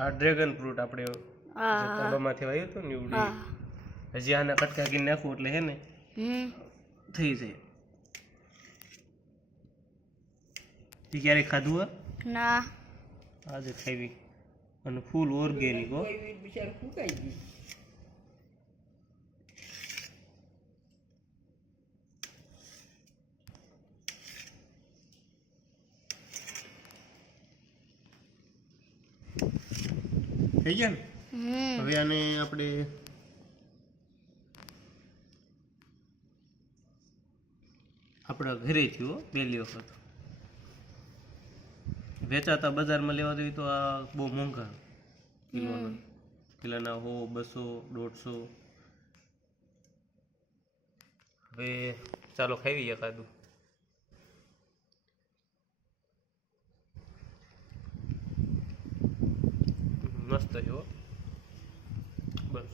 આ dragon fruit આપણે તળોમાંથી વાવ્યું હતું ને ઉડી હજી આના કટકા કરી નાખું એટલે હે ને થઈ જાય. તે ક્યારે ખાધું હે? ના, આજે ખાવી અને ફૂલ ઓર્ગેનિક હો. બિચાર ફૂકાઈ ગયું. થઈ ગયા ને? હવે આને આપણે આપણા ઘરે થયું પહેલી વખત. વેચાતા બજારમાં લેવા જોઈએ તો આ બહુ મોંઘા કિલોના 100, 200, 150. હવે ચાલો ખાવી એકાદું. મસ્ત છે હો. બસ